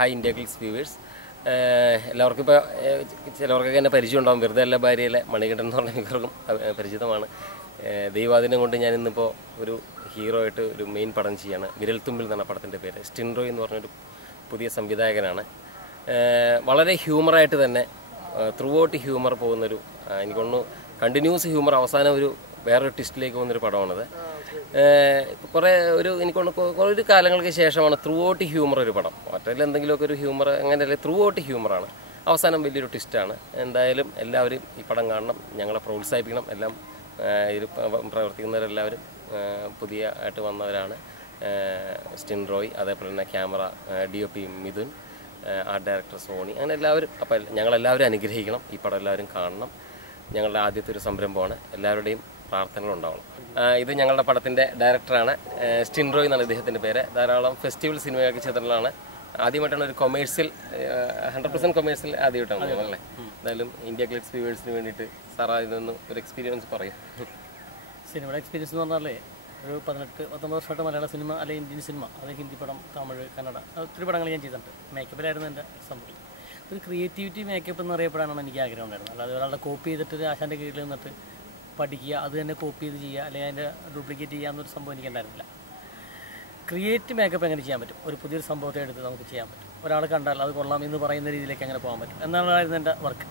Hi India clicks viewers. എല്ലാവർക്കും ഇപ്പോൾ ചിലവർക്കൊക്കെ എന്നെ പരിചയം ഉണ്ടാകും. വെറുതെ അല്ല ഭാര്യയിലെ മണികണ്ഠൻ എന്ന് പറഞ്ഞ മിക്കവർക്കും പരിചിതമാണ്. ദൈവാദിനം കൊണ്ട് ഞാൻ ഇന്നിപ്പോൾ ഒരു ഹീറോ ആയിട്ട് ഒരു മെയിൻ പടം ചെയ്യാണ്. വിരൽത്തുമ്പിൽ എന്നാണ് പടത്തിൻ്റെ പേര്. സ്റ്റിൻറോയ് എന്ന് പറഞ്ഞൊരു പുതിയ സംവിധായകനാണ്. വളരെ ഹ്യൂമറായിട്ട് തന്നെ ത്രൂ ഔട്ട് ഹ്യൂമർ പോകുന്നൊരു, എനിക്കൊന്ന് കണ്ടിന്യൂസ് ഹ്യൂമർ, അവസാനം ഒരു വേറൊരു ട്വിസ്റ്റിലേക്ക് പോകുന്നൊരു പടമാണത്. കുറേ എനിക്കൊന്ന് ഒരു കാലങ്ങൾക്ക് ശേഷമാണ് ത്രൂ ഔട്ട് ഹ്യൂമർ ഒരു പടം. മറ്റേതിൽ എന്തെങ്കിലുമൊക്കെ ഒരു ഹ്യൂമർ, അങ്ങനെയല്ലേ, ത്രൂ ഔട്ട് ഹ്യൂമറാണ്. അവസാനം വലിയൊരു ട്വിസ്റ്റാണ്. എന്തായാലും എല്ലാവരും ഈ പടം കാണണം, ഞങ്ങളെ പ്രോത്സാഹിപ്പിക്കണം. എല്ലാം ഇത് പ്രവർത്തിക്കുന്നവരെല്ലാവരും പുതിയ ആയിട്ട് വന്നവരാണ്. സ്റ്റിൻറോയ്, അതേപോലെ തന്നെ camera DOP Midhun, art director Sony, അങ്ങനെ എല്ലാവരും. അപ്പോൾ ഞങ്ങളെല്ലാവരും അനുഗ്രഹിക്കണം, ഈ പടം എല്ലാവരും കാണണം. ഞങ്ങളുടെ ആദ്യത്തെ ഒരു സംരംഭമാണ്. എല്ലാവരുടെയും പ്രാർത്ഥനകളുണ്ടാവണം. ഇത് ഞങ്ങളുടെ പടത്തിൻ്റെ ഡയറക്ടറാണ്. സ്റ്റിൻറോയ് എന്നാണ് ഇദ്ദേഹത്തിൻ്റെ പേര്. ധാരാളം ഫെസ്റ്റിവൽ സിനിമയൊക്കെ ചെയ്തിട്ടുള്ളതാണ്. ആദ്യമായിട്ടാണ് ഒരു കൊമേഴ്സ്യൽ, 100% കൊമേഴ്സ്യൽ ആദ്യമായിട്ടാണ് അല്ലേ? എന്തായാലും ഇന്ത്യ ക്ലിക്സ് വ്യൂവേഴ്സിന് വേണ്ടിയിട്ട് സാറാ ഇതൊന്ന് ഒരു എക്സ്പീരിയൻസ് പറയും. സിനിമയുടെ എക്സ്പീരിയൻസ് എന്ന് പറഞ്ഞാൽ ഒരു 18-19 വർഷമായിട്ട് മലയാള സിനിമ അല്ലെങ്കിൽ ഇന്ത്യൻ സിനിമ, അത് ഹിന്ദി പടം, തമിഴ്, കന്നഡ, ഒത്തിരി പടങ്ങൾ ഞാൻ ചെയ്തിട്ടുണ്ട്. മേക്കപ്പിലായിരുന്നു എൻ്റെ സംഭവം. ഒരു ക്രിയേറ്റിവിറ്റി മേക്കപ്പ് എന്ന് അറിയപ്പെടാനാണ് എനിക്ക് ആഗ്രഹം ഉണ്ടായിരുന്നത്. അല്ലാതെ ഒരാളുടെ കോപ്പി ചെയ്തിട്ട് ഒരു ആശാൻ്റെ കീഴിൽ നിന്നിട്ട് പഠിക്കുക, അത് തന്നെ കോപ്പി ചെയ്ത് ചെയ്യുക, അല്ലെങ്കിൽ അതിൻ്റെ ഡ്യൂപ്ലിക്കേറ്റ് ചെയ്യാമെന്നൊരു സംഭവം എനിക്കുണ്ടായിരുന്നില്ല. ക്രിയേറ്റ് മേക്കപ്പ് എങ്ങനെ ചെയ്യാൻ പറ്റും, ഒരു പുതിയൊരു സംഭവത്തെ എടുത്ത് നമുക്ക് ചെയ്യാൻ പറ്റും. ഒരാൾ കണ്ടാൽ അത് കൊള്ളാം എന്ന് പറയുന്ന രീതിയിലേക്ക് എങ്ങനെ പോകാൻ പറ്റും എന്നായിരുന്നു എൻ്റെ വർക്ക്.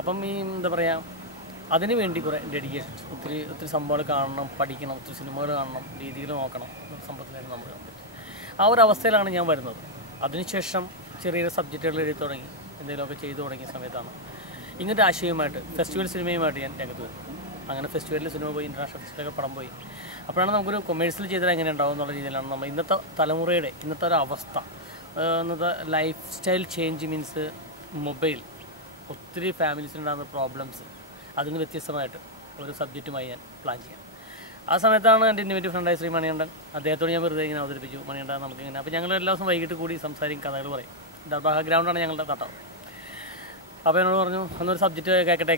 അപ്പം ഈ എന്താ പറയുക, അതിന് വേണ്ടി കുറേ ഡെഡിക്കേഷൻസ്, ഒത്തിരി സംഭവങ്ങൾ കാണണം, പഠിക്കണം, ഒത്തിരി സിനിമകൾ കാണണം, രീതികൾ നോക്കണം എന്നൊരു സംഭവത്തിലായിരുന്നു നമ്മൾ കാണാൻ പറ്റും. ആ ഒരു അവസ്ഥയിലാണ് ഞാൻ വരുന്നത്. അതിനുശേഷം ചെറിയൊരു സബ്ജക്റ്റുകൾ എഴുതി തുടങ്ങി, എന്തെങ്കിലുമൊക്കെ ചെയ്തു തുടങ്ങിയ സമയത്താണ് ഇങ്ങനത്തെ ആശയവുമായിട്ട് ഫെസ്റ്റിവൽ സിനിമയുമായിട്ട് ഞാൻ രംഗത്ത് വരും. അങ്ങനെ ഫെസ്റ്റിവലിൽ സിനിമ പോയി, ഇൻ്റർനാഷണൽ ഫെസ്റ്റിവലൊക്കെ പടം പോയി. അപ്പോഴാണ് നമുക്കൊരു കൊമേഴ്സ്യൽ ചെയ്താൽ എങ്ങനെ ഉണ്ടാവും എന്നുള്ള രീതിയിലാണ് നമ്മൾ ഇന്നത്തെ തലമുറയുടെ ഇന്നത്തെ ഒരു അവസ്ഥ, ഇന്നത്തെ life style change means mobile, ഒത്തിരി ഫാമിലീസിനുണ്ടാകുന്ന പ്രോബ്ലംസ്, അതിന് വ്യത്യസ്തമായിട്ട് ഒരു സബ്ജക്റ്റുമായി ഞാൻ പ്ലാൻ ചെയ്യാം. ആ സമയത്താണ് എൻ്റെ ഇന്നോവേറ്റീവ് ഫ്രണ്ടായ ശ്രീ മണികണ്ഠൻ, അദ്ദേഹത്തോട് ഞാൻ വെറുതെ ഇങ്ങനെ അവതരിപ്പിച്ചു. മണികണ്ഠൻ നമുക്കിങ്ങനെ, അപ്പോൾ ഞങ്ങൾ എല്ലാ ദിവസം വൈകിട്ട് കൂടി സംസാരിക്കും, കഥകൾ പറയും. ബാക്ക്ഗ്രൗണ്ടാണ് ഞങ്ങളുടെ തട്ടം. അപ്പോൾ എന്നോട് പറഞ്ഞു, അന്നൊരു സബ്ജക്റ്റ്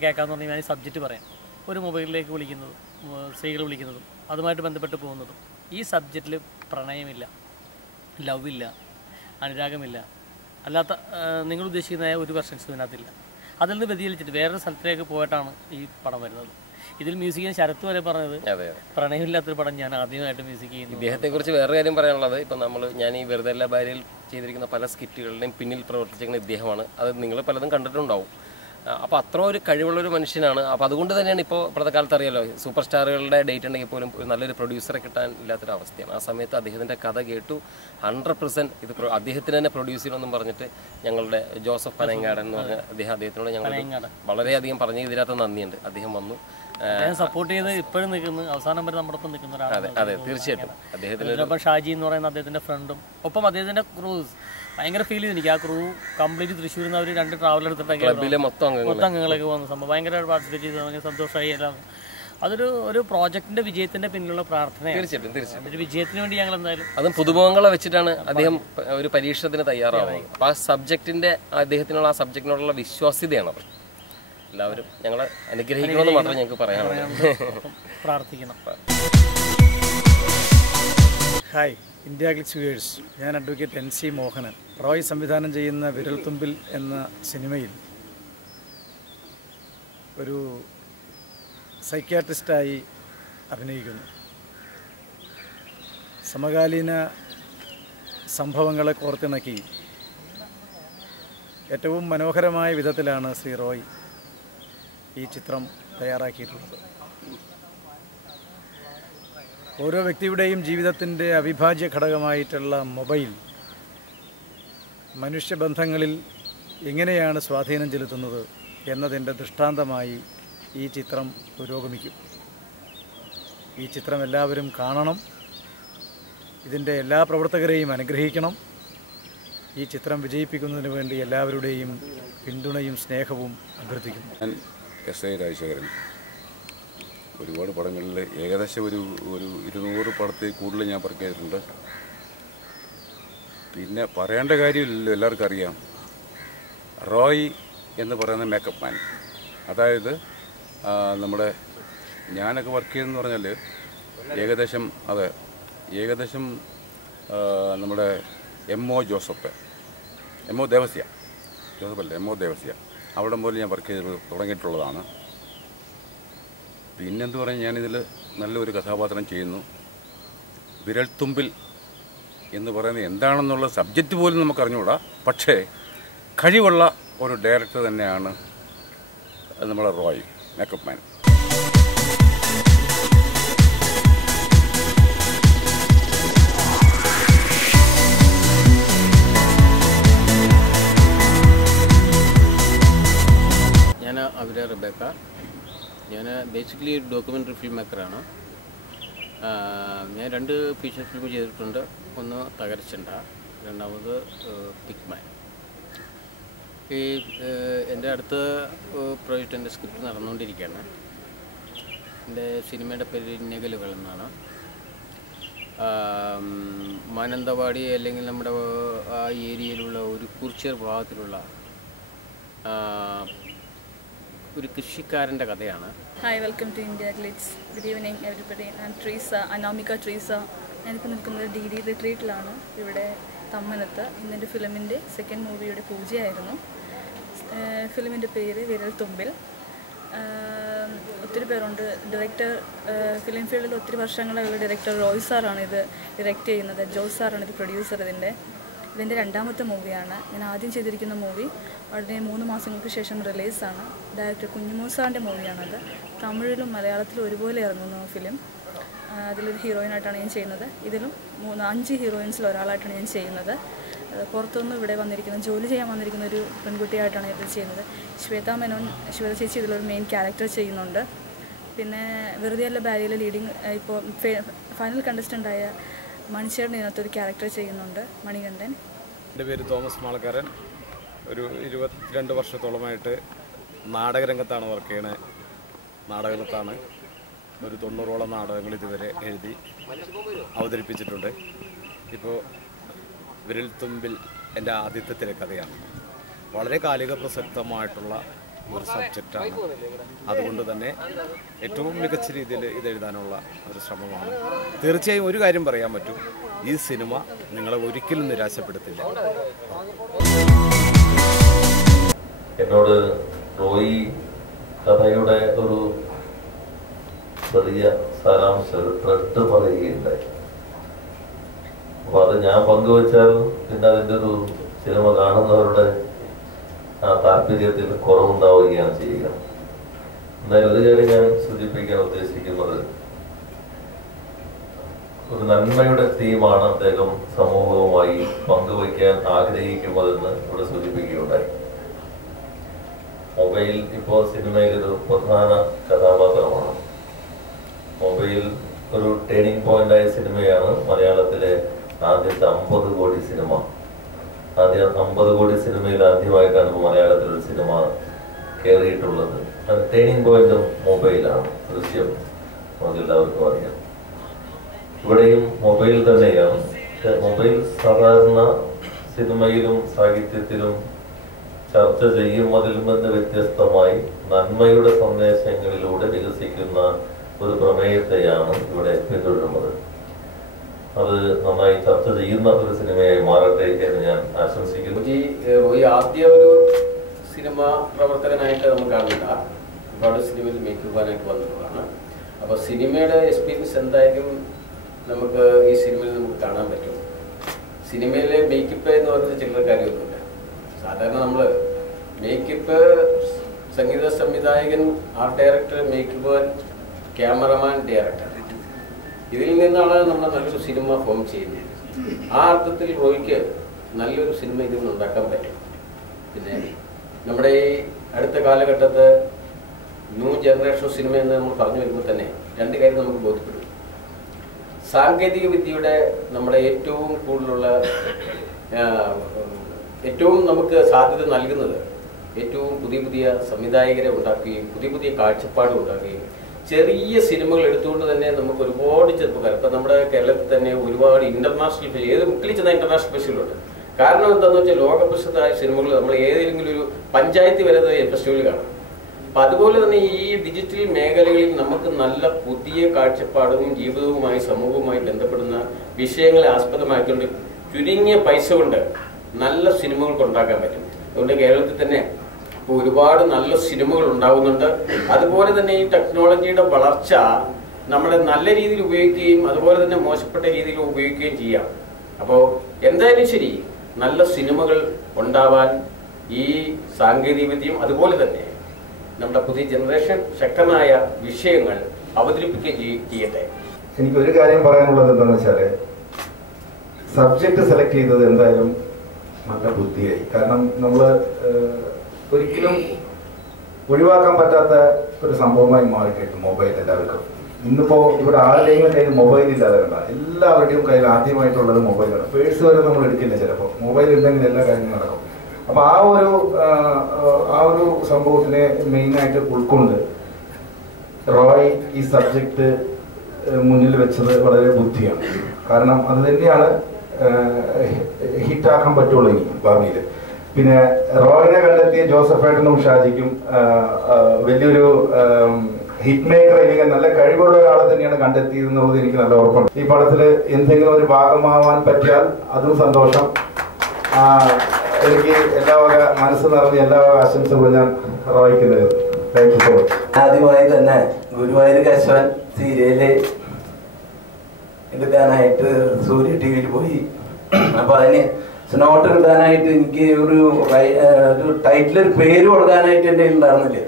കേൾക്കാമെന്ന് പറഞ്ഞു. ഞാൻ ഈ സബ്ജക്റ്റ് പറയാം. ഒരു മൊബൈലിലേക്ക് വിളിക്കുന്നതും സ്ത്രീകൾ വിളിക്കുന്നതും അതുമായിട്ട് ബന്ധപ്പെട്ട് പോകുന്നതും. ഈ സബ്ജക്റ്റിൽ പ്രണയമില്ല, ലവില്ല, അനുരാഗമില്ല, അല്ലാത്ത നിങ്ങൾ ഉദ്ദേശിക്കുന്ന ഒരു വെർഷൻസ് ഇതിനകത്തില്ല. അതിൽ നിന്ന് വ്യതിചലിച്ചിട്ട് വേറൊരു സ്ഥലത്തിലേക്ക് പോയിട്ടാണ് ഈ പടം വരുന്നത്. ഇതിൽ മ്യൂസിക് ഞാൻ ശരത്ത് വരെ പറഞ്ഞത്, പ്രണയമില്ലാത്തൊരു പടം ഞാൻ ആദ്യമായിട്ട് മ്യൂസിക് ചെയ്യുന്നു. ഇദ്ദേഹത്തെക്കുറിച്ച് വേറെ കാര്യം പറയാനുള്ളത്, ഇപ്പം ഞാൻ ഈ വെറുതെ എല്ലാ ഭാര്യയിൽ ചെയ്തിരിക്കുന്ന പല സ്കിറ്റുകളുടെയും പിന്നിൽ പ്രവർത്തിച്ചിരിക്കുന്ന ഇദ്ദേഹമാണ്. അത് നിങ്ങൾ പലതും കണ്ടിട്ടുണ്ടാവും. അപ്പോൾ അത്ര ഒരു കഴിവുള്ളൊരു മനുഷ്യനാണ്. അപ്പോൾ അതുകൊണ്ട് തന്നെയാണ് ഇപ്പോൾ ഇപ്പോഴത്തെ കാലത്ത് അറിയാലോ, സൂപ്പർ സ്റ്റാറുകളുടെ ഡേറ്റ് ഉണ്ടെങ്കിൽ പോലും ഒരു നല്ലൊരു പ്രൊഡ്യൂസറെ കിട്ടാൻ ഇല്ലാത്തൊരു അവസ്ഥയാണ്. ആ സമയത്ത് അദ്ദേഹത്തിൻ്റെ കഥ കേട്ടു 100% ഇത് അദ്ദേഹത്തിന് തന്നെ പ്രൊഡ്യൂസ് ചെയ്യണമെന്നും പറഞ്ഞിട്ട് ഞങ്ങളുടെ ജോസഫ് പനയങ്ങാടൻ എന്ന് പറഞ്ഞ അദ്ദേഹത്തിനോട് ഞങ്ങൾ വളരെയധികം പറഞ്ഞ് ഇതിനകത്ത് നന്ദിയുണ്ട്. അദ്ദേഹം വന്നു സപ്പോർട്ട് ചെയ്ത് ഇപ്പോഴും നിൽക്കുന്നു, അവസാനം വരെ നമ്മുടെ ഒപ്പം നിൽക്കുന്ന ഒരാളാണ്. അതെ, തീർച്ചയായിട്ടും. അദ്ദേഹത്തിന് ഷാജി എന്ന് പറയുന്ന അദ്ദേഹത്തിൻ്റെ ഫ്രണ്ടും, ഒപ്പം അദ്ദേഹത്തിൻ്റെ ക്രൂസ് ഭയങ്കര ഫീൽ ചെയ്തു എനിക്ക്. ആ ക്രൂ കംപ്ലീറ്റ് തൃശ്ശൂരിൽ നിന്ന് അവർ 2 ട്രാവൽ എടുത്തിട്ടൊക്കെ മൊത്തം അംഗങ്ങളൊക്കെ വന്ന സംഭവം ഭയങ്കരമായിട്ട് പാർട്ടിസിപ്പേറ്റ് ചെയ്ത് ഭയങ്കര സന്തോഷമായി. എല്ലാം അതൊരു പ്രോജക്റ്റിന്റെ വിജയത്തിന്റെ പിന്നിലുള്ള പ്രാർത്ഥനയാണ്. തീർച്ചയായിട്ടും ഒരു വിജയത്തിന് വേണ്ടി ഞങ്ങൾ എന്തായാലും, അതും പുതുമുഖങ്ങളെ വെച്ചിട്ടാണ് അദ്ദേഹം ഒരു പരീക്ഷണത്തിന് തയ്യാറാവുന്നത്. അപ്പോൾ ആ സബ്ജക്റ്റിന്റെ അദ്ദേഹത്തിനുള്ള ആ സബ്ജക്റ്റിനോടുള്ള വിശ്വാസ്യതയാണ് അത്. എല്ലാവരും ഞങ്ങളെ അനുഗ്രഹിക്കണമെന്ന് മാത്രമേ ഞങ്ങൾക്ക് പറയാനുള്ളൂ. പ്രാർത്ഥിക്കണം. ഹായ് ഇന്ത്യ ക്ലിക്സ് വ്യൂവേഴ്സ്, ഞാൻ അഡ്വക്കേറ്റ് NC മോഹനൻ. റോയ് സംവിധാനം ചെയ്യുന്ന വിരൽത്തുമ്പിൽ എന്ന സിനിമയിൽ ഒരു സൈക്യാട്രിസ്റ്റായി അഭിനയിക്കുന്നു. സമകാലീന സംഭവങ്ങളെ കോർത്തിണക്കി ഏറ്റവും മനോഹരമായ വിധത്തിലാണ് ശ്രീ റോയ് ഈ ചിത്രം തയ്യാറാക്കിയിട്ടുള്ളത്. ഓരോ വ്യക്തിയുടെയും ജീവിതത്തിൻ്റെ അവിഭാജ്യ ഘടകമായിട്ടുള്ള മൊബൈൽ മനുഷ്യബന്ധങ്ങളിൽ എങ്ങനെയാണ് സ്വാധീനം ചെലുത്തുന്നത് എന്നതിൻ്റെ ദൃഷ്ടാന്തമായി ഈ ചിത്രം പുരോഗമിക്കും. ഈ ചിത്രം എല്ലാവരും കാണണം. ഇതിൻ്റെ എല്ലാ പ്രവർത്തകരെയും അനുഗ്രഹിക്കണം. ഈ ചിത്രം വിജയിപ്പിക്കുന്നതിന് വേണ്ടി എല്ലാവരുടെയും പിന്തുണയും സ്നേഹവും അഭ്യർത്ഥിക്കുന്നു. ഞാൻ SA രാജശേഖരൻ. ഒരുപാട് പടങ്ങളിൽ ഏകദേശം ഒരു 200 പടത്തിൽ കൂടുതൽ ഞാൻ വർക്ക് ചെയ്തിട്ടുണ്ട്. പിന്നെ പറയേണ്ട കാര്യമില്ലല്ലോ, എല്ലാവർക്കും അറിയാം. റോയ് എന്ന് പറയുന്ന മേക്കപ്പ് മാൻ, അതായത് നമ്മുടെ ഞാനൊക്കെ വർക്ക് ചെയ്തെന്ന് പറഞ്ഞാൽ ഏകദേശം നമ്മുടെ MO ജോസഫ് MO ദേവസ്യ, ജോസഫല്ല MO ദേവസ്യ, അവിടെ പോലും ഞാൻ വർക്ക് ചെയ്ത് തുടങ്ങിയിട്ടുള്ളതാണ്. പിന്നെന്ത് പറഞ്ഞാൽ ഞാനിതിൽ നല്ലൊരു കഥാപാത്രം ചെയ്യുന്നു. വിരൽത്തുമ്പിൽ എന്ന് പറയുന്നത് എന്താണെന്നുള്ള സബ്ജക്റ്റ് പോലും നമുക്ക് അറിഞ്ഞുകൂടാ. പക്ഷേ കഴിവുള്ള ഒരു ഡയറക്ടർ തന്നെയാണ് നമ്മളെ റോയ് മേക്കപ്പ് മാൻ. ഞാൻ അവിര റബേക്ക. ഞാൻ ബേസിക്കലി ഒരു ഡോക്യുമെൻ്ററി ഫിലിം മേക്കറാണ്. ഞാൻ 2 ഫീച്ചർ ഫിലിം ചെയ്തിട്ടുണ്ട്. ഒന്ന് തകർച്ചണ്ട, രണ്ടാമത് പിക്മാൻ. ഈ എൻ്റെ അടുത്ത പ്രോജക്റ്റ് എൻ്റെ സ്ക്രിപ്റ്റ് നടന്നുകൊണ്ടിരിക്കുകയാണ്. എൻ്റെ സിനിമയുടെ പേര് ഇന്നകലുകൾ എന്നാണ്. മാനന്തവാടി അല്ലെങ്കിൽ നമ്മുടെ ആ ഏരിയയിലുള്ള ഒരു കുറിച്യർ ഭാഗത്തിലുള്ള ഒരു കൃഷിക്കാരൻ്റെ കഥയാണ്. Hi, welcome to India Glitz. Good evening everybody. ഞാൻ ട്രീസ, അനാമിക ട്രീസ. ഞാനിപ്പോൾ നിൽക്കുന്നത് DD റിട്രീറ്റിലാണ്, ഇവിടെ തമ്മനത്ത്. ഇന്നെൻ്റെ ഫിലിമിൻ്റെ സെക്കൻഡ് മൂവിയുടെ പൂജയായിരുന്നു. ഫിലിമിൻ്റെ പേര് വിരൽത്തുമ്പിൽ. ഒത്തിരി പേരുണ്ട്. ഡയറക്ടർ, ഫിലിം ഫീൽഡിൽ ഒത്തിരി വർഷങ്ങളുള്ള ഡയറക്ടർ റോയ് സാറാണ് ഇത് ഡയറക്റ്റ് ചെയ്യുന്നത്. ജോസ് സാറാണ് ഇത് പ്രൊഡ്യൂസർ. ഇതിൻ്റെ 2ാമത്തെ മൂവിയാണ്. ഞാൻ ആദ്യം ചെയ്തിരിക്കുന്ന മൂവി ഉടനെ 3 മാസങ്ങൾക്ക് ശേഷം റിലീസാണ്. ഡയറക്ടർ കുഞ്ഞുമൂസാറിൻ്റെ മൂവിയാണത്. തമിഴിലും മലയാളത്തിലും ഒരുപോലെ ഇറങ്ങുന്നു ഫിലിം. അതിലൊരു ഹീറോയിനായിട്ടാണ് ഞാൻ ചെയ്യുന്നത്. ഇതിലും 5 ഹീറോയിൻസിൽ ഒരാളായിട്ടാണ് ഞാൻ ചെയ്യുന്നത്. പുറത്തുനിന്ന് ഇവിടെ വന്നിരിക്കുന്ന, ജോലി ചെയ്യാൻ വന്നിരിക്കുന്ന ഒരു പെൺകുട്ടിയായിട്ടാണ് ഇത് ചെയ്യുന്നത്. ശ്വേത മേനോൻ, ശ്വേത ചേച്ചി ഇതിലൊരു മെയിൻ ക്യാരക്ടർ ചെയ്യുന്നുണ്ട്. പിന്നെ വെറുതെയല്ല ഭാര്യയിലെ ലീഡിങ്, ഇപ്പോൾ ഫൈനൽ കണ്ടസ്റ്റൻ്റായ മണിച്ചേട്ടൻ ഇതിനകത്തൊരു ക്യാരക്ടർ ചെയ്യുന്നുണ്ട്, മണികണ്ഠൻ. എൻ്റെ പേര് തോമസ് മാളക്കാരൻ. ഒരു 22 വർഷത്തോളമായിട്ട് നാടകരംഗത്താണ് വർക്ക് ചെയ്യണത്. നാടകത്താണ് ഒരു 90ഓളം നാടകങ്ങൾ ഇതുവരെ എഴുതി അവതരിപ്പിച്ചിട്ടുണ്ട്. ഇപ്പോൾ വിരൽത്തുമ്പിൽ എൻ്റെ ആദ്യത്തെ തിരക്കഥയാണ്. വളരെ കാലിക പ്രസക്തമായിട്ടുള്ള ഒരു സബ്ജക്റ്റാണ്. അതുകൊണ്ട് തന്നെ ഏറ്റവും മികച്ച രീതിയിൽ ഇതെഴുതാനുള്ള ഒരു ശ്രമമാണ്. തീർച്ചയായും ഒരു കാര്യം പറയാൻ പറ്റും, ഈ സിനിമ നിങ്ങളെ ഒരിക്കലും നിരാശപ്പെടുത്തില്ല. എന്നോട് റോയി കഥയുടെ ഒരു ചെറിയ സാരാംശം ത്രെഡ് പറയുകയുണ്ടായി. അപ്പൊ അത് ഞാൻ പങ്കുവച്ചാൽ പിന്നെ അതിൻ്റെ ഒരു സിനിമ കാണുന്നവരുടെ ആ താല്പര്യത്തിൽ കുറവുണ്ടാവുകയാണ് ചെയ്യുക. എന്നാലും ഒരു കാര്യം ഞാൻ സൂചിപ്പിക്കാൻ ഉദ്ദേശിക്കുന്നത്, ഒരു നന്മയുടെ തീമാണ് അദ്ദേഹം സമൂഹവുമായി പങ്കുവയ്ക്കാൻ ആഗ്രഹിക്കുന്നതെന്ന് ഇവിടെ സൂചിപ്പിക്കുകയുണ്ടായി. മൊബൈൽ ഇപ്പോൾ സിനിമയിലൊരു പ്രധാന കഥാപാത്രമാണ്. മൊബൈൽ ഒരു ടേണിംഗ് പോയിന്റായ സിനിമയാണ്. മലയാളത്തിലെ ആദ്യത്തെ 50 കോടി സിനിമ. 50 കോടി സിനിമയിൽ ആദ്യമായിട്ടാണ് ഇപ്പോൾ മലയാളത്തിലൊരു സിനിമ കയറിയിട്ടുള്ളത്. അത് ടേണിംഗ് പോയിന്റും മൊബൈലാണ്. ദൃശ്യം നമുക്കെല്ലാവർക്കും അറിയാം. ഇവിടെയും മൊബൈൽ തന്നെയാണ്. മൊബൈൽ സാധാരണ സിനിമയിലും സാഹിത്യത്തിലും ചർച്ച ചെയ്യുന്നതിൽ നിന്ന് വ്യത്യസ്തമായി നന്മയുടെ സന്ദേശങ്ങളിലൂടെ വികസിക്കുന്ന ഒരു പ്രമേയത്തെയാണ് ഇവിടെ പിന്തുടരുന്നത്. അത് നന്നായി ചർച്ച ചെയ്യുന്ന ഒരു സിനിമയായി മാറട്ടെ എന്ന് ഞാൻ ആശംസിക്കുന്നു. ഈ ആദ്യ ഒരു സിനിമ പ്രവർത്തകനായിട്ട് നമുക്ക് കാണില്ല, ഒരുപാട് സിനിമയിൽ മേക്കപ്പാനായിട്ട് വന്നിട്ടുള്ളതാണ്. അപ്പോൾ സിനിമയുടെ എക്സ്പീരിയൻസ് എന്തായാലും നമുക്ക് ഈ സിനിമയിൽ നമുക്ക് കാണാൻ പറ്റും. സിനിമയിലെ മേക്കപ്പ് എന്ന് പറയുന്നത് ചില്ലറ കാര്യമൊന്നുമില്ല. സാധാരണ നമ്മൾ മേക്കപ്പ്, സംഗീത സംവിധായകൻ, art director, makeup, cameraman, director, ഇതിൽ നിന്നാണ് നമ്മൾ നല്ലൊരു സിനിമ ഫോം ചെയ്യുന്നത്. ആ അർത്ഥത്തിൽ റോയ്ക്ക് നല്ലൊരു സിനിമ ഇതിൽ നിന്ന് ഉണ്ടാക്കാൻ പറ്റും. പിന്നെ നമ്മുടെ ഈ അടുത്ത കാലഘട്ടത്ത് ന്യൂ ജനറേഷൻ സിനിമ എന്ന് നമ്മൾ പറഞ്ഞു വരുമ്പോൾ തന്നെ 2 കാര്യം നമുക്ക് ബോധ്യപ്പെടും. സാങ്കേതിക വിദ്യയുടെ നമ്മുടെ ഏറ്റവും കൂടുതലുള്ള ഏറ്റവും നമുക്ക് സാധ്യത നൽകുന്നത് ഏറ്റവും പുതിയ സംവിധായകരെ ഉണ്ടാക്കുകയും പുതിയ കാഴ്ചപ്പാട് ഉണ്ടാക്കുകയും ചെറിയ സിനിമകൾ എടുത്തുകൊണ്ട് തന്നെ നമുക്ക് ഒരുപാട് ചെറുപ്പക്കാർ, ഇപ്പം നമ്മുടെ കേരളത്തിൽ തന്നെ ഒരുപാട് ഇന്റർനാഷണൽ, ഏത് മുക്കിൽ ചെന്ന ഇന്റർനാഷണൽ ഫെസ്റ്റിവലുണ്ട്. കാരണം എന്താണെന്ന് വെച്ചാൽ ലോകപ്രസിദ്ധമായ സിനിമകൾ നമ്മൾ ഏതെങ്കിലും ഒരു പഞ്ചായത്ത് വരെ ഫെസ്റ്റിവൽ കാണാം. അപ്പം അതുപോലെ തന്നെ ഈ ഡിജിറ്റൽ മേഖലകളിൽ നമുക്ക് നല്ല പുതിയ കാഴ്ചപ്പാടും ജീവിതവുമായി സമൂഹവുമായി ബന്ധപ്പെടുന്ന വിഷയങ്ങളെ ആസ്പദമാക്കിക്കൊണ്ട് ചുരുങ്ങിയ പൈസ കൊണ്ട് നല്ല സിനിമകൾ ഉണ്ടാക്കാൻ പറ്റും. അതുകൊണ്ട് കേരളത്തിൽ തന്നെ ഇപ്പോൾ ഒരുപാട് നല്ല സിനിമകൾ ഉണ്ടാകുന്നുണ്ട്. അതുപോലെ തന്നെ ഈ ടെക്നോളജിയുടെ വളർച്ച നമ്മളെ നല്ല രീതിയിൽ ഉപയോഗിക്കുകയും അതുപോലെ തന്നെ മോശപ്പെട്ട രീതിയിൽ ഉപയോഗിക്കുകയും ചെയ്യാം. അപ്പോൾ എന്തായാലും ശരി, നല്ല സിനിമകൾ ഉണ്ടാവാൻ ഈ സാങ്കേതികവിദ്യയും അതുപോലെ തന്നെ നമ്മുടെ പുതിയ ജനറേഷൻ ശക്തമായ വിഷയങ്ങൾ അവതരിപ്പിക്കുകയും ചെയ്യട്ടെ. എനിക്കൊരു കാര്യം പറയാനുള്ളത് എന്താണെന്ന് വെച്ചാൽ, സബ്ജക്റ്റ് സെലക്ട് ചെയ്തത് എന്തായാലും നല്ല ബുദ്ധിയായി. കാരണം നമ്മൾ ഒരിക്കലും ഒഴിവാക്കാൻ പറ്റാത്ത ഒരു സംഭവമായി മാറിക്കഴിഞ്ഞു മൊബൈൽ എല്ലാവർക്കും. ഇന്നിപ്പോൾ ഇവിടെ ആരുടെയും കയ്യിൽ മൊബൈൽ ഇല്ലാതെ വേണ്ട, എല്ലാവരുടെയും കയ്യിൽ ആദ്യമായിട്ടുള്ളത് മൊബൈലാണ്. പേഴ്സ് വരെ നമ്മൾ എടുക്കില്ല ചിലപ്പോൾ, മൊബൈൽ ഉണ്ടെങ്കിൽ എല്ലാ കാര്യങ്ങളും നടക്കും. അപ്പോൾ ആ ഒരു സംഭവത്തിനെ മെയിനായിട്ട് ഉൾക്കൊണ്ട് റോയ് ഈ സബ്ജക്റ്റ് മുന്നിൽ വെച്ചത് വളരെ ബുദ്ധിയാണ്. കാരണം അത് തന്നെയാണ് ഹിറ്റാക്കാൻ പറ്റുള്ളൂ ഇനി ഭാവിയിൽ. പിന്നെ റോയിനെ കണ്ടെത്തിയ ജോസഫേട്ടനും ഷാജിക്കും വലിയൊരു ഹിറ്റ് മേക്കർ അല്ലെങ്കിൽ നല്ല കഴിവുള്ള ഒരാളെ തന്നെയാണ് കണ്ടെത്തിയത് എന്നുള്ളത് എനിക്ക് നല്ല ഉറപ്പുണ്ട്. ഈ പടത്തിൽ എന്തെങ്കിലും ഒരു ഭാഗമാവാൻ പറ്റിയാൽ അതും സന്തോഷം. എനിക്ക് എല്ലാവരും മനസ്സ് നിറഞ്ഞ എല്ലാ ആശംസകളും ഞാൻ റോയ്ക്ക് തരുന്നു. Thank you so much. ആദ്യമായി തന്നെ ഗുരുവായൂർ കേശവൻ സീരിയല് എടുക്കാനായിട്ട് സൂര്യ ടിവിയിൽ പോയി. അപ്പൊ അതിന് സ്നോട്ട് എടുക്കാനായിട്ട് എനിക്ക് ഒരു ടൈറ്റിലൊരു പേര് കൊടുക്കാനായിട്ട് എൻ്റെ ഉണ്ടായിരുന്നില്ല.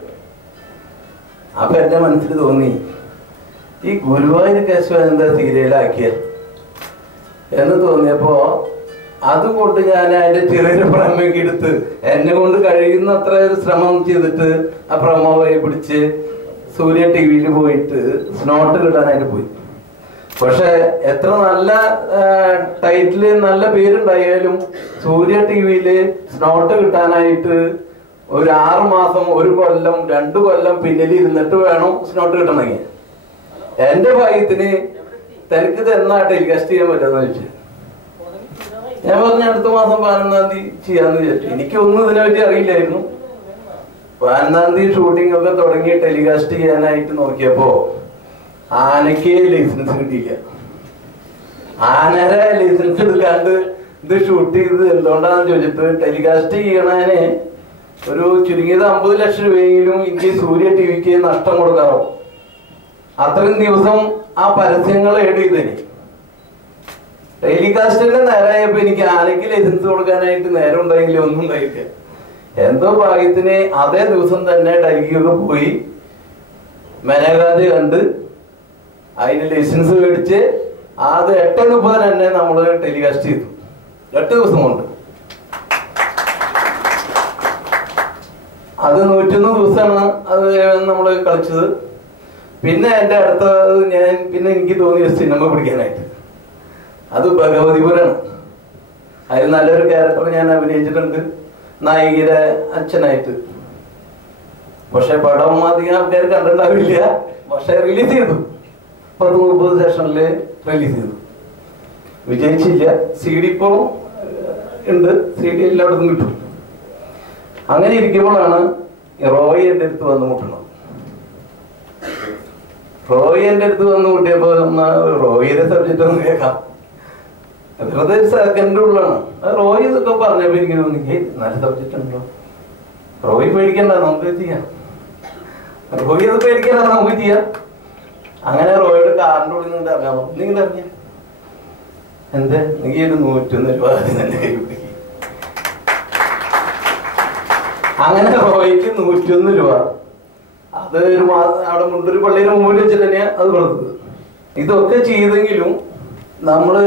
അപ്പൊ എന്റെ മനസ്സിൽ തോന്നി, ഈ ഗുരുവായൂർ കേശവൻ എന്താ സീരിയലാക്കിയ എന്ന് തോന്നിയപ്പോ അതുകൊണ്ട് ഞാൻ അതിന്റെ ചെറിയൊരു പ്രമേയൊക്കെ എടുത്ത് എന്നെ കൊണ്ട് കഴിയുന്നത്ര ഒരു ശ്രമം ചെയ്തിട്ട് ആ പ്രമോ പിടിച്ച് സൂര്യ ടിവിയിൽ പോയിട്ട് സ്നോട്ട് കിട്ടാനായിട്ട് പോയി. പക്ഷെ എത്ര നല്ല ടൈറ്റില് നല്ല പേരുണ്ടായാലും സൂര്യ ടിവിയില് സ്നോട്ട് കിട്ടാനായിട്ട് ഒരു 6 മാസം, 1 കൊല്ലം, 2 കൊല്ലം പിന്നിൽ ഇരുന്നിട്ട് വേണം സ്നോട്ട് കിട്ടണമെങ്കിൽ. എന്റെ ഭാഗ്യത്തിന് തനിക്കിത് എന്നാ ടെലികാസ്റ്റ് ചെയ്യാൻ പറ്റുമെന്ന് ചോദിച്ചു. ഞാൻ പറഞ്ഞ അടുത്ത മാസം 15-ാം തീയതി ചെയ്യാന്ന് വിചാരിച്ചു. എനിക്കൊന്നും ഇതിനെപ്പറ്റി അറിയില്ലായിരുന്നു. 15-ാം തീയതി ഷൂട്ടിംഗ് ഒക്കെ തുടങ്ങി ടെലികാസ്റ്റ് ചെയ്യാനായിട്ട് നോക്കിയപ്പോ ആനയ്ക്ക് ലൈസൻസ് കിട്ടിയില്ല. ആനയുടെ ലൈസൻസ് എടുക്കാണ്ട് ഇത് ഷൂട്ട് ചെയ്ത് എന്തുകൊണ്ടാണെന്ന് ചോദിച്ചിട്ട് ടെലികാസ്റ്റ് ചെയ്യണതിന് ഒരു ചുരുങ്ങിയത് 50 ലക്ഷം രൂപയെങ്കിലും എനിക്ക് സൂര്യ ടിവിക്ക് നഷ്ടം കൊടുക്കാറോ. അത്രയും ദിവസം ആ പരസ്യങ്ങൾ ഏഡ് ചെയ്തേനെ. ടെലികാസ്റ്റിന്റെ നേരമായപ്പോ എനിക്ക് ആനയ്ക്ക് ലൈസൻസ് കൊടുക്കാനായിട്ട് നേരം ഉണ്ടായെങ്കിലും ഒന്നും ഉണ്ടായില്ല. എന്തോ ഭാഗ്യത്തിന് അതേ ദിവസം തന്നെ ഡൽഹിയൊക്കെ പോയി മേനകാന്തി കണ്ട് അതിന് ലൈസൻസ് മേടിച്ച് അത് 8:30 തന്നെ നമ്മൾ ടെലികാസ്റ്റ് ചെയ്തു. 8 ദിവസം കൊണ്ട്. അത് 101 ദിവസമാണ് അത് നമ്മൾ കളിച്ചത്. പിന്നെ എൻ്റെ പിന്നെ എനിക്ക് തോന്നിയ സിനിമ പിടിക്കാനായിട്ട് അത് ഭഗവതിപുരാണ്. അതിൽ നല്ലൊരു ക്യാരക്ടർ ഞാൻ അഭിനയിച്ചിട്ടുണ്ട്, നായികയുടെ അച്ഛനായിട്ട്. പക്ഷെ പടം അധികം ആൾക്കാർ കണ്ടിട്ടുണ്ടാവില്ല. പക്ഷെ റിലീസ് ചെയ്തു, 10-30 സെഷനില് റിലീസ് ചെയ്തു. വിജയിച്ചില്ല. CD ഇപ്പോൾ ഉണ്ട്, CD എല്ലായിടത്തും കിട്ടും. അങ്ങനെ ഇരിക്കുമ്പോഴാണ് റോയ് എൻ്റെ അടുത്ത് വന്ന് മുട്ടണം. റോയ് എൻ്റെ അടുത്ത് വന്ന് മുട്ടിയപ്പോ റോയിയുടെ സബ്ജക്റ്റ് ഒന്ന് കേൾക്കാം. വെറുതെ ഒരു സെക്കൻഡ് ഉള്ളതാണ്. റോയ് ഇതൊക്കെ പറഞ്ഞപ്പോ എനിക്ക് തോന്നി നല്ല സബ്ജക്റ്റ് ഉണ്ടോ, റോയ് പേടിക്കണ്ട, നമുക്ക് ചെയ്യാം. റോയ് ഇത് പേടിക്കണ്ട, നമുക്ക് ചെയ്യാം. അങ്ങനെ റോയുടെ കാറിന്റെ ഉള്ളിൽ നിന്ന് ഇറങ്ങാമോ, നിങ്ങൾ ഇറങ്ങിയ എന്താ നീ ഒരു 101 രൂപ തന്നെ കൈ പിടിക്കും. അങ്ങനെ റോയ്ക്ക് 101 രൂപ അത് ഒരു മാസം അവിടെ മുണ്ടൊരു പള്ളിയുടെ മുമ്പിൽ വെച്ചിട്ട് തന്നെയാ അത് കൊടുത്തത്. ഇതൊക്കെ ചെയ്തെങ്കിലും നമ്മള്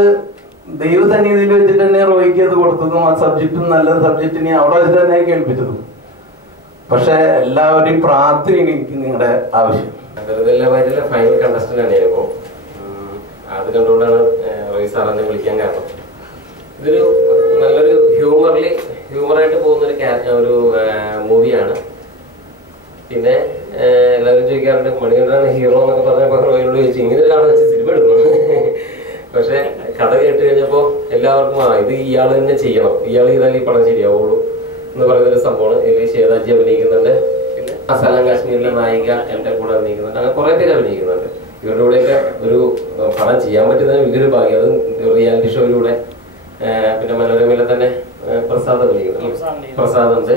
ദൈവസന്നിധിയിൽ വെച്ചിട്ട് തന്നെ റോയ്ക്ക് അത് കൊടുത്തതും ആ സബ്ജക്റ്റും നല്ല സബ്ജക്റ്റിനെ അവിടെ വെച്ചിട്ട് തന്നെ കേൾപ്പിച്ചതും. പക്ഷെ എല്ലാവരെയും പ്രാർത്ഥനയാണ് എനിക്ക് നിങ്ങളുടെ ആവശ്യം. ഫൈനൽ കണ്ടസ്റ്റന്റ് ആണ് ഞാനിപ്പോ. അത് കണ്ടുകൊണ്ടാണ് റോയ് സാർ എന്നെ വിളിക്കാൻ കാരണം. ഇതൊരു നല്ലൊരു ഹ്യൂമറായിട്ട് പോകുന്ന ഒരു മൂവിയാണ്. പിന്നെ എല്ലാവരും ചോദിക്കാറുണ്ട് മണികണ്ഠനാണ് ഹീറോ എന്നൊക്കെ പറഞ്ഞപ്പോൾ റോയിനോട് ചോദിച്ചു ഇങ്ങനെ ഒരാളെ വെച്ച് സിനിമ എടുക്കണം. പക്ഷെ കഥ കേട്ട് കഴിഞ്ഞപ്പോൾ എല്ലാവർക്കും ഇത് ഇയാൾ തന്നെ ചെയ്യണം, ഇയാൾ ചെയ്താൽ ഈ പടം ശരിയാവുള്ളൂ എന്ന് പറയുന്നൊരു സംഭവമാണ്. ഇതിൽ ശ്വേതാജി അഭിനയിക്കുന്നുണ്ട്, പിന്നെ അസാലാം കാശ്മീരിലെ നായിക എൻ്റെ കൂടെ അഭിനയിക്കുന്നുണ്ട്. അങ്ങനെ കുറേ പേര് അഭിനയിക്കുന്നുണ്ട്. ഇവരുടെ കൂടെയൊക്കെ ഒരു പടം ചെയ്യാൻ പറ്റുന്നതിന് വലിയൊരു ഭാഗ്യം. അത് റിയാലിറ്റി ഷോയിലൂടെ പിന്നെ മനോരമയിലെ തന്നെ പ്രസാദ് പ്രസാദുണ്ട്.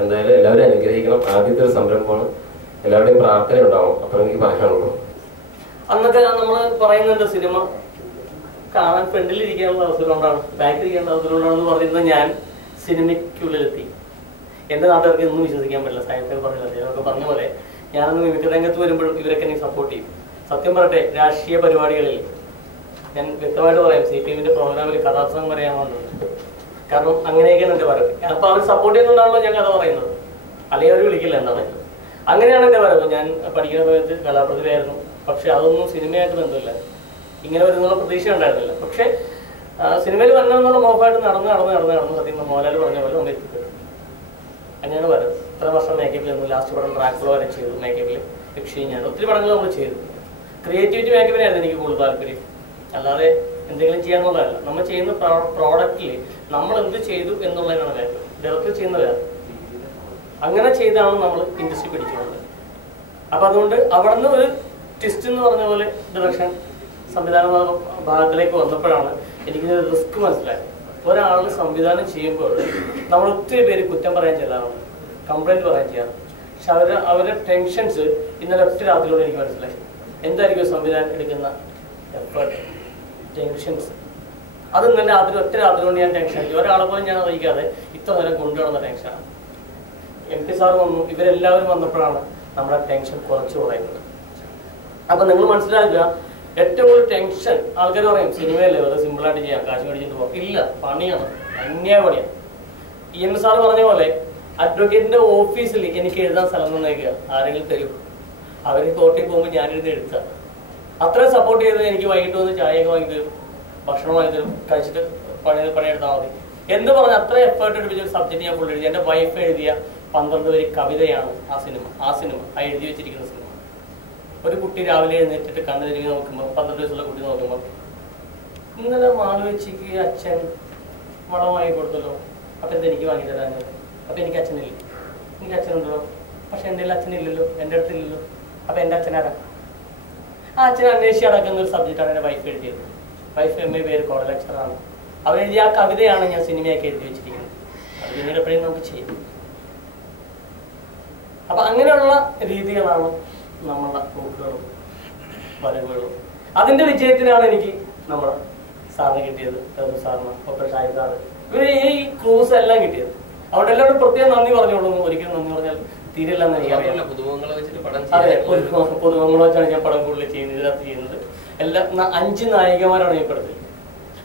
എന്തായാലും എല്ലാവരും അനുഗ്രഹിക്കണം. ആദ്യത്തെ ഒരു സംരംഭമാണ്, എല്ലാവരുടെയും പ്രാർത്ഥന ഉണ്ടാവും. അത്ര എനിക്ക് പറയാനുള്ളൂ. അന്നൊക്കെ നമ്മൾ പറയുന്നുണ്ട് സിനിമ കാണാൻ ഫ്രണ്ടിലിരിക്കാനുള്ള അവസരം കൊണ്ടാണ്, ബാക്കിലിരിക്കാനുള്ള അവസരം കൊണ്ടാണെന്ന് പറയുന്നത് ഞാൻ സിനിമയ്ക്കുള്ളിലെത്തി. എൻ്റെ നാട്ടുകാർക്ക് ഒന്നും വിശ്വസിക്കാൻ പറ്റില്ല. സാഹിത്യം പറഞ്ഞില്ല, ഞാനൊക്കെ പറഞ്ഞ പോലെ ഞാനൊന്ന് മിമിക്രി രംഗത്ത് വരുമ്പോഴും ഇവരൊക്കെ എനിക്ക് സപ്പോർട്ട് ചെയ്യും. സത്യം പറയട്ടെ, രാഷ്ട്രീയ പരിപാടികളിൽ ഞാൻ വ്യക്തമായിട്ട് പറയാം, CPM-ന്റെ പ്രോഗ്രാമിൽ കഥാപ്രസംഗം പറയാൻ വന്നിട്ടുണ്ട്. കാരണം അങ്ങനെയൊക്കെയാണ് എൻ്റെ വരവ്. അപ്പോൾ അവർ സപ്പോർട്ട് ചെയ്യുന്നതുകൊണ്ടാണല്ലോ ഞാൻ കഥ പറയുന്നത്, അല്ലെങ്കിൽ അവർ വിളിക്കില്ല എന്താണ്. അങ്ങനെയാണ് എൻ്റെ വരവ്. ഞാൻ പഠിക്കുന്ന സമയത്ത് കലാപ്രതിഭയായിരുന്നു, പക്ഷെ അതൊന്നും സിനിമയായിട്ട് ബന്ധമില്ല. ഇങ്ങനെ വരുന്നുള്ള പ്രതീക്ഷ ഉണ്ടായിരുന്നില്ല. പക്ഷെ സിനിമയിൽ വരണമെന്നുള്ള മോഹമായിട്ട് നടന്ന് സത്യം മോഹൻലാൽ പറഞ്ഞ പോലെ നമ്മൾ എത്തിപ്പെട്ടു. അങ്ങനെയാണ് വരവ്. ഇത്ര വർഷം മേക്കപ്പിൽ നിന്ന് ലാസ്റ്റ് പടം ട്രാക്കുകൾ വരെ ചെയ്തു. മേക്കപ്പിൽ ഞാൻ ഒത്തിരി പടങ്ങൾ നമ്മൾ ചെയ്തു. ക്രിയേറ്റിവിറ്റി മേക്കപ്പിനായിരുന്നു എനിക്ക് കൂടുതൽ താല്പര്യം, അല്ലാതെ എന്തെങ്കിലും ചെയ്യാന്നുള്ളതല്ല. നമ്മൾ ചെയ്യുന്ന പ്രോഡക്റ്റിൽ നമ്മൾ എന്ത് ചെയ്തു എന്നുള്ളതിനാണ് കാര്യം. ഡയറക്റ്റ് ചെയ്യുന്നവരാണ്. അങ്ങനെ ചെയ്താണ് നമ്മൾ ഇൻഡസ്ട്രി പിടിക്കുന്നത്. അപ്പം അതുകൊണ്ട് അവിടെ നിന്ന് ഒരു ട്വിസ്റ്റ് എന്ന് പറഞ്ഞ പോലെ ഡയറക്ഷൻ സംവിധാന ഭാഗത്തിലേക്ക് വന്നപ്പോഴാണ് എനിക്കിത് റിസ്ക് മനസ്സിലായത്. ഒരാൾ സംവിധാനം ചെയ്യുമ്പോൾ നമ്മൾ ഒത്തിരി പേര് കുറ്റം പറയാൻ ചെയ്യാറുണ്ട്, കംപ്ലൈൻറ്റ് പറയാൻ ചെയ്യാറുണ്ട്. പക്ഷെ അവരുടെ ടെൻഷൻസ് ഇന്നലെ ഒറ്റ രാത്രിയോടെ എനിക്ക് മനസ്സിലായി. എന്തായിരിക്കും സംവിധാനം എടുക്കുന്ന എഫേർട്ട്, ടെൻഷൻസ്. അത് ഇന്നലെ ഒറ്റ രാത്രി കൊണ്ട് ഞാൻ ടെൻഷൻ അടിച്ചു. ഒരാളെ പോലും ഞാൻ അറിയിക്കാതെ ഇത്ര നേരം കൊണ്ടുവന്ന ടെൻഷനാണ്. MP സാർ വന്നു, ഇവരെല്ലാവരും വന്നപ്പോഴാണ് നമ്മുടെ ടെൻഷൻ കുറച്ച് കുറയുന്നത്. അപ്പം നിങ്ങൾ മനസ്സിലാക്കുക, ഏറ്റവും കൂടുതൽ ടെൻഷൻ ആൾക്കാർ പറയും സിനിമയല്ലേ വെറുതെ സിമ്പിളായിട്ട് ചെയ്യാം, കാശ് മേടിച്ചിട്ട് പോകാം. ഇല്ല, പണിയാണ്, അന്യായ പണിയാണ്. EM സാർ പറഞ്ഞ പോലെ അഡ്വക്കേറ്റിന്റെ ഓഫീസിൽ എനിക്ക് എഴുതാൻ സ്ഥലം തന്നേക്കുക, ആരെങ്കിലും തരും. അവർ കോർട്ടിൽ പോകുമ്പോൾ ഞാനിരുന്ന് എഴുതുക. അത്രയും സപ്പോർട്ട് ചെയ്ത് എനിക്ക് വൈകിട്ട് വന്ന് ചായയൊക്കെ വാങ്ങി തരും, ഭക്ഷണം വാങ്ങി തരും, കഴിച്ചിട്ട് പണിയെടുത്താൽ മതി എന്ന് പറഞ്ഞ് അത്രയും എഫേർട്ട് എടുപ്പിച്ചൊരു സബ്ജക്റ്റ് ഞാൻ ഫുൾ എഴുതി. എൻ്റെ വൈഫ് എഴുതിയ 12 വരി കവിതയാണ് ആ സിനിമ എഴുതി വെച്ചിരിക്കുന്ന സിനിമ. ഒരു കുട്ടി രാവിലെ എഴുന്നേറ്റിട്ട് കണ്ണു തിരിഞ്ഞ് നോക്കുമ്പോൾ, 12 വയസ്സുള്ള കുട്ടി നോക്കുമ്പോൾ, ഇന്നലെ മാളുവെച്ചിക്ക് അച്ഛൻ വളം വാങ്ങി കൊടുത്തല്ലോ, അപ്പം എന്താ എനിക്ക് വാങ്ങി തരാൻ? അപ്പം എനിക്ക് അച്ഛനില്ല. എനിക്ക് അച്ഛനുണ്ടല്ലോ, പക്ഷെ എൻ്റെ അച്ഛനില്ലല്ലോ, എൻ്റെ അടുത്തില്ലല്ലോ. അപ്പം എൻ്റെ അച്ഛനാരാ? ആ അച്ഛൻ അന്വേഷിച്ച് നടക്കുന്ന ഒരു സബ്ജക്റ്റാണ് എൻ്റെ വൈഫ് എഴുതിയത്. വൈഫ് MA പേര് കോളേജ് ലെക്ചറാണ്. അവരെഴുതിയ ആ കവിതയാണ് ഞാൻ സിനിമയാക്കി എഴുതി വെച്ചിരിക്കുന്നത്. അത് പിന്നീട് എപ്പോഴും നമുക്ക് ചെയ്യും. അപ്പം അങ്ങനെയുള്ള രീതികളാണ് നമ്മളുടെ പോക്കുകളും വരവുകളും. അതിൻ്റെ വിജയത്തിനാണ് എനിക്ക് നമ്മുടെ സാറിന് കിട്ടിയത്, സാറിന് ഒപ്പം ഷായി സാറ്, ഇവർ ഈ ക്രൂസ് എല്ലാം കിട്ടിയത്. അവിടെ എല്ലാവരും പ്രത്യേകം നന്ദി പറഞ്ഞോളൂ. ഒരിക്കലും നന്ദി പറഞ്ഞാൽ തീരില്ലെന്ന് എനിക്കറിയാം. അതെ, പുതുമുഖങ്ങളെ വെച്ചാണ് ഞാൻ പടം കൂടുതൽ ചെയ്യുന്നത്, ഇതിനകത്ത് ചെയ്യുന്നത്. എല്ലാം 5 നായികമാരാണ് ഈ പടത്തിൽ.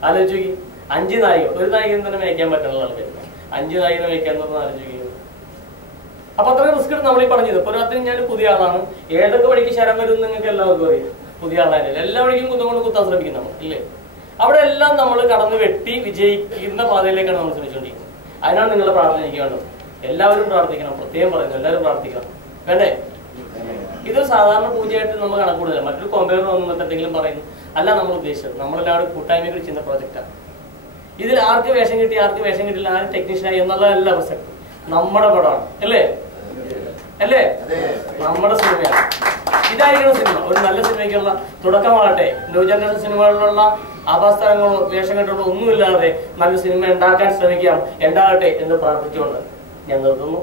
ആലോചിച്ച് നോക്കി, 5 നായിക. ഒരു നായികന് തന്നെ വയ്ക്കാൻ പറ്റുന്ന ആൾക്കാർ 5 നായികനെ വയ്ക്കാന്ന് പറഞ്ഞാൽ ആലോചിക്കുന്നത്. അപ്പൊ അത്രയും റിസ്ക് എടുത്ത് നമ്മളീ പറഞ്ഞത്. ഇപ്പൊ രാത്രി ഞാൻ പുതിയ ആളാണ്, ഏതൊക്കെ വഴിക്ക് ശരം വരും നിങ്ങൾക്ക് എല്ലാവർക്കും അറിയാം. പുതിയ ആളായാലും എല്ലാ വഴിക്കും കുന്നുകൊണ്ട് കുത്താൻ ശ്രമിക്കുന്നതാണ് ഇല്ലേ? അവിടെ എല്ലാം നമ്മൾ കടന്നു വെട്ടി വിജയിക്കുന്ന പാതയിലേക്കാണ് നമ്മൾ ശ്രമിച്ചുകൊണ്ടിരിക്കുന്നത്. അതിനാണ് നിങ്ങളുടെ പ്രാർത്ഥന എനിക്ക് വേണ്ടത്. എല്ലാവരും പ്രാർത്ഥിക്കണം, പ്രത്യേകം പറയുന്നു, എല്ലാവരും പ്രാർത്ഥിക്കണം. വേണ്ടേ? ഇതൊരു സാധാരണ പൂജയായിട്ട് നമ്മൾ കണക്കൂടുന്നില്ല. മറ്റൊരു കോമ്പയർ വന്നിട്ട് എന്തെങ്കിലും പറയുന്നു അല്ല നമ്മൾ ഉദ്ദേശിച്ചത്. നമ്മളെല്ലാവരും കൂട്ടായ്മ ചെയ്യുന്ന പ്രോജക്റ്റാണ്. ഇതിൽ ആർക്ക് വേഷം കിട്ടി, ആർക്ക് വേഷം കിട്ടില്ല, ആര് ടെക്നീഷ്യനായി എന്നുള്ളതല്ല പ്രസക്തി. നമ്മുടെ പടമാണ് അല്ലേ? അല്ലേ? നമ്മുടെ സിനിമയാണ്. ഇതായിരിക്കണം സിനിമ. ഒരു നല്ല സിനിമയ്ക്കുള്ള തുടക്കമാകട്ടെ. ന്യൂ ജനറേഷൻ സിനിമകളിലുള്ള ആഭാസങ്ങളോ വേഷം കെട്ടുകളോ ഒന്നുമില്ലാതെ നല്ല സിനിമ ഉണ്ടാക്കാൻ ശ്രമിക്കാം, ഉണ്ടാകട്ടെ എന്ന് പ്രാർത്ഥിച്ചുകൊണ്ട് ഞാൻ നിർത്തുന്നു.